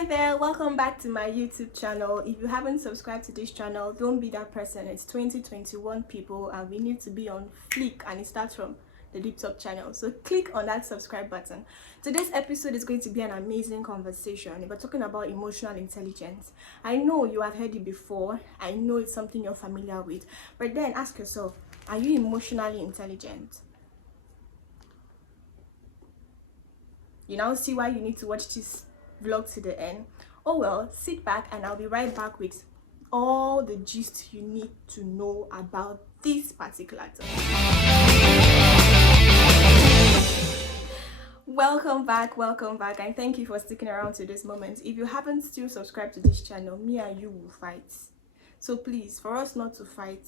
Hi there, welcome back to my YouTube channel. If you haven't subscribed to this channel, don't be that person. It's 2021 people and we need to be on fleek, and it starts from the Deep Talk channel. So click on that subscribe button. Today's episode is going to be an amazing conversation. We're talking about emotional intelligence. I know you have heard it before. I know it's something you're familiar with. But then ask yourself, are you emotionally intelligent? You now see why you need to watch this vlog to the end. Oh well, sit back and I'll be right back with all the gist you need to know about this particular topic. Welcome back, and thank you for sticking around to this moment. If you haven't still subscribed to this channel, me and you will fight. So please, for us not to fight,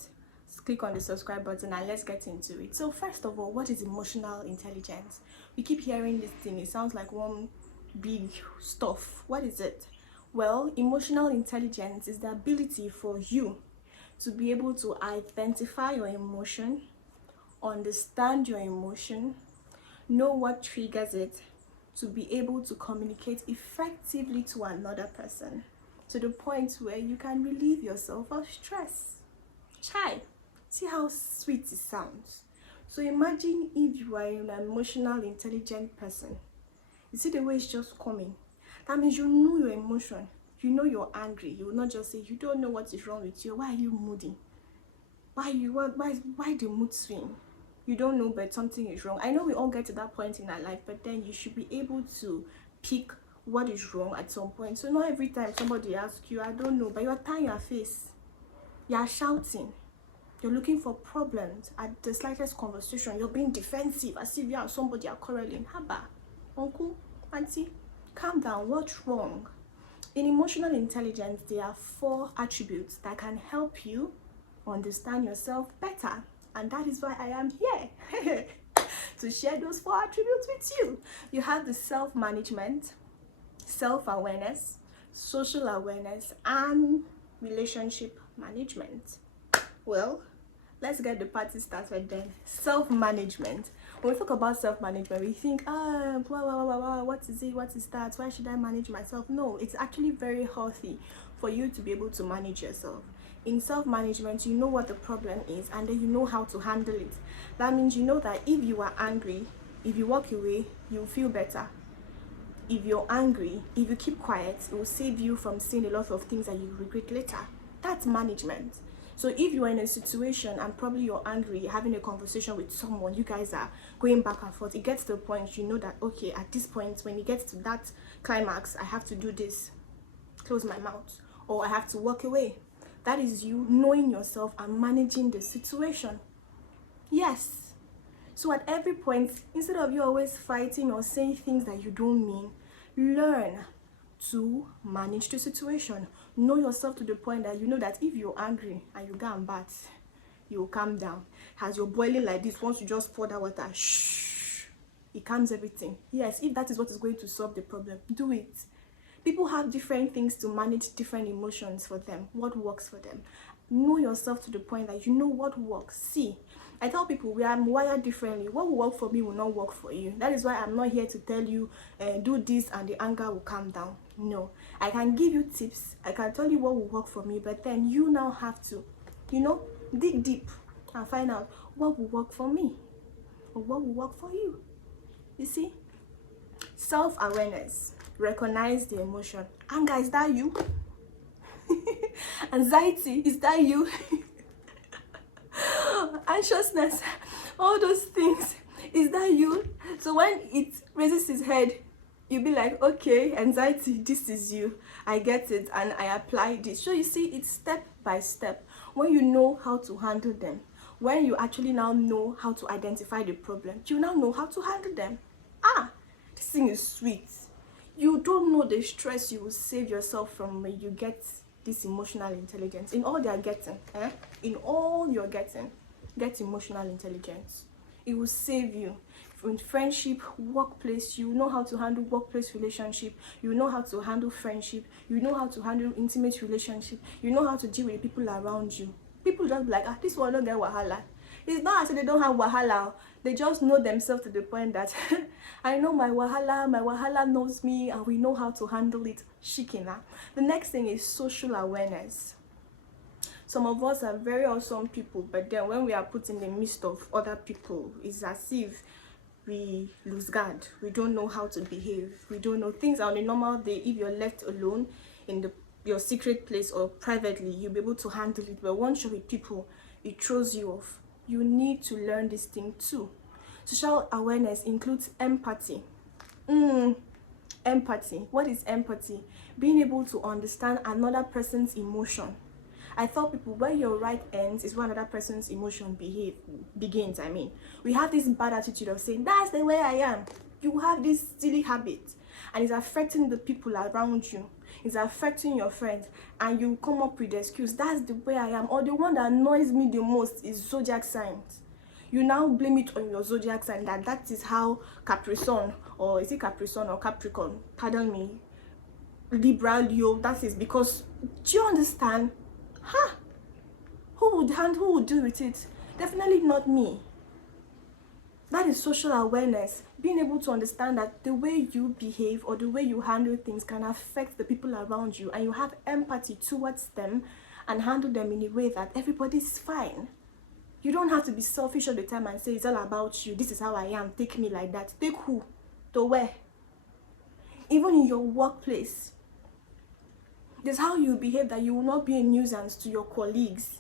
click on the subscribe button and let's get into it. So first of all, what is emotional intelligence? We keep hearing this thing. It sounds like one big stuff. What is it? Well, emotional intelligence is the ability for you to be able to identify your emotion, understand your emotion, know what triggers it, to be able to communicate effectively to another person to the point where you can relieve yourself of stress. Chai, see how sweet it sounds. So imagine if you are an emotional intelligent person. You see the way it's just coming. That means you know your emotion. You know you're angry. You will not just say you don't know what is wrong with you. Why are you moody? Why the mood swing? You don't know, but something is wrong. I know we all get to that point in our life, but then you should be able to pick what is wrong at some point. So not every time somebody asks you, I don't know, but you're tying your face. You're shouting. You're looking for problems. At the slightest conversation, you're being defensive as if you and somebody are quarreling. Haba, uncle, auntie, calm down. What's wrong? In emotional intelligence, there are 4 attributes that can help you understand yourself better. And that is why I am here to share those 4 attributes with you. You have the self-management, self-awareness, social awareness, and relationship management. Well, let's get the party started then. Self-management. When we talk about self-management, we think, what is it? What is that? Why should I manage myself? No, it's actually very healthy for you to be able to manage yourself. In self-management, you know what the problem is and then you know how to handle it. That means you know that if you are angry, if you walk away, you'll feel better. If you're angry, if you keep quiet, it will save you from seeing a lot of things that you regret later. That's management. So if you're in a situation and probably you're angry, you're having a conversation with someone, you guys are going back and forth, it gets to the point you know that, okay, at this point, when it gets to that climax, I have to do this, close my mouth, or I have to walk away. That is you knowing yourself and managing the situation. Yes. So at every point, instead of you always fighting or saying things that you don't mean, learn to manage the situation. Know yourself to the point that you know that if you're angry and you go and bath, you'll calm down. As you're boiling like this, once you just pour that water, shh, it calms everything. Yes, if that is what is going to solve the problem, do it. People have different things to manage different emotions for them. What works for them? Know yourself to the point that you know what works. See, I tell people we are wired differently. What will work for me will not work for you. That is why I'm not here to tell you do this and the anger will calm down. No, I can give you tips. I can tell you what will work for me, but then you now have to, dig deep and find out what will work for me or what will work for you. You see, self-awareness. Recognize the emotion. Anger, is that you? Anxiety, is that you? Anxiousness, all those things, is that you? So when it raises its head, you'll be like, okay, anxiety, this is you. I get it and I apply this. So you see, it's step by step. When you know how to handle them, when you actually now know how to identify the problem, you now know how to handle them. This thing is sweet. You don't know the stress you will save yourself from when you get this emotional intelligence. In all they are getting, in all you're getting, get emotional intelligence. It will save you. In friendship, workplace, you know how to handle workplace relationship, you know how to handle friendship, you know how to handle intimate relationship, you know how to deal with the people around you. People just be like, this one don't get wahala. It's not as if they don't have wahala. They just know themselves to the point that I know my wahala knows me, and we know how to handle it. Shikina. The next thing is social awareness. Some of us are very awesome people, but then when we are put in the midst of other people, it's as if we lose guard. We don't know how to behave. We don't know things on a normal day. If you're left alone in your secret place or privately, you'll be able to handle it. But once you're with people, it throws you off. You need to learn this thing too. Social awareness includes empathy. Empathy. What is empathy? Being able to understand another person's emotion. I tell people, where your right ends is where another person's emotion begins. We have this bad attitude of saying, that's the way I am. You have this silly habit, and it's affecting the people around you. It's affecting your friends, and you come up with the excuse, that's the way I am. Or the one that annoys me the most is zodiac signs. You now blame it on your zodiac sign, that is how Capricorn, or is it Capricorn or Capricorn? Pardon me. Libra, Leo, that is because, do you understand? Who would deal with it? Definitely not me. That is social awareness. Being able to understand that the way you behave or the way you handle things can affect the people around you, and you have empathy towards them and handle them in a way that everybody's fine. You don't have to be selfish all the time and say it's all about you. This is how I am. Take me like that. Take who? To where? Even in your workplace, there's how you behave that you will not be a nuisance to your colleagues.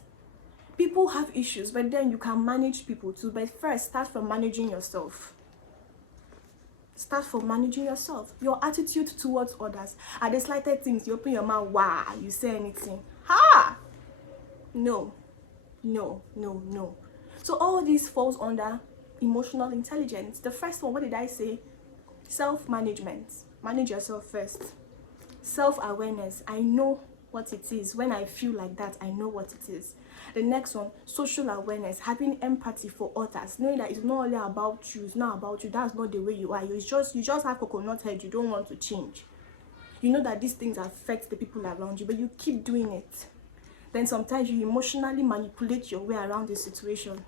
People have issues, but then you can manage people too. But first, start from managing yourself. Start from managing yourself. Your attitude towards others. At the slightest things, you open your mouth, wow, you say anything. No. So all this falls under emotional intelligence. The first one, what did I say? Self-management. Manage yourself first. Self-awareness. I know what it is. When I feel like that, I know what it is. The next one, social awareness. Having empathy for others. Knowing that it's not only about you. It's not about you. That's not the way you are. You just have coconut head. You don't want to change. You know that these things affect the people around you, but you keep doing it. Then sometimes you emotionally manipulate your way around the situation.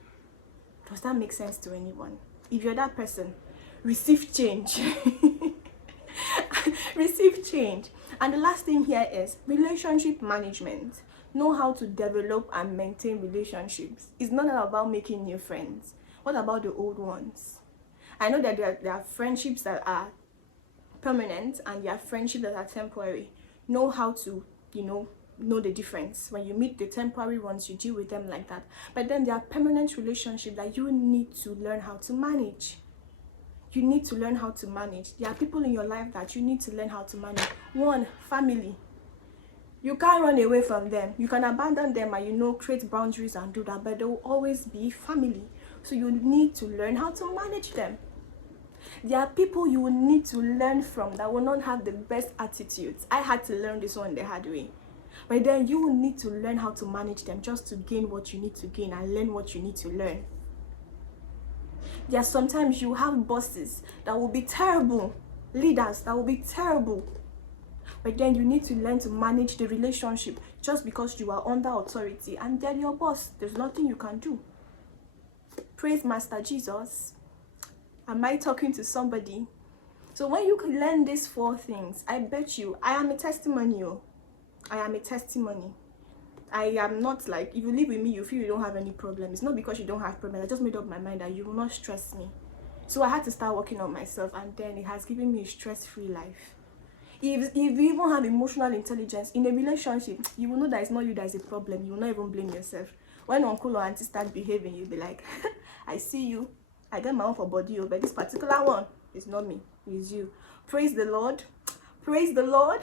Does that make sense to anyone? If you're that person, receive change. Receive change. And the last thing here is relationship management. Know how to develop and maintain relationships. It's not about making new friends. What about the old ones? I know that there are friendships that are permanent and there are friendships that are temporary. Know how to, know the difference. When you meet the temporary ones, you deal with them like that. But then there are permanent relationships that you need to learn how to manage. You need to learn how to manage. There are people in your life that you need to learn how to manage. One, family. You can't run away from them. You can abandon them and, create boundaries and do that, but they will always be family. So you need to learn how to manage them. There are people you will need to learn from that will not have the best attitudes. I had to learn this one the hard way. But then you will need to learn how to manage them just to gain what you need to gain and learn what you need to learn. There are sometimes you have bosses that will be terrible, leaders that will be terrible. But then you need to learn to manage the relationship just because you are under authority and they're your boss. There's nothing you can do. Praise Master Jesus. Am I talking to somebody? So when you can learn these 4 things, I bet you, I am a testimony. I am a testimony. I am not like, if you live with me, you feel you don't have any problem. It's not because you don't have problem. I just made up my mind that you will not stress me. So I had to start working on myself, and then it has given me a stress-free life. If you even have emotional intelligence in a relationship, you will know that it's not you that is a problem. You will not even blame yourself. When uncle or auntie start behaving, you'll be like, I see you. I get my own for body, but this particular one is not me. It's you. Praise the Lord. Praise the Lord.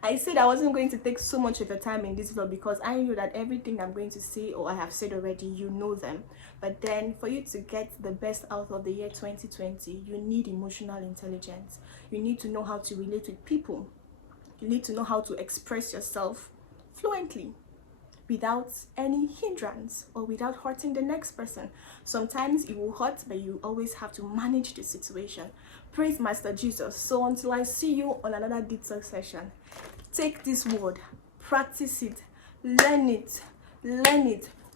I said I wasn't going to take so much of your time in this vlog because I knew that everything I'm going to say or I have said already, you know them. But then for you to get the best out of the year 2020, you need emotional intelligence. You need to know how to relate with people. You need to know how to express yourself fluently without any hindrance or without hurting the next person. Sometimes it will hurt, but you always have to manage the situation. Praise Master Jesus. So until I see you on another detox session, take this word, practice it, learn it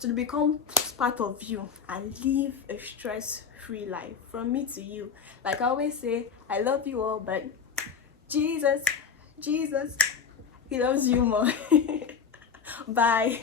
to become part of you and live a stress-free life. From me to you, like I always say, I love you all, but Jesus, he loves you more. Bye.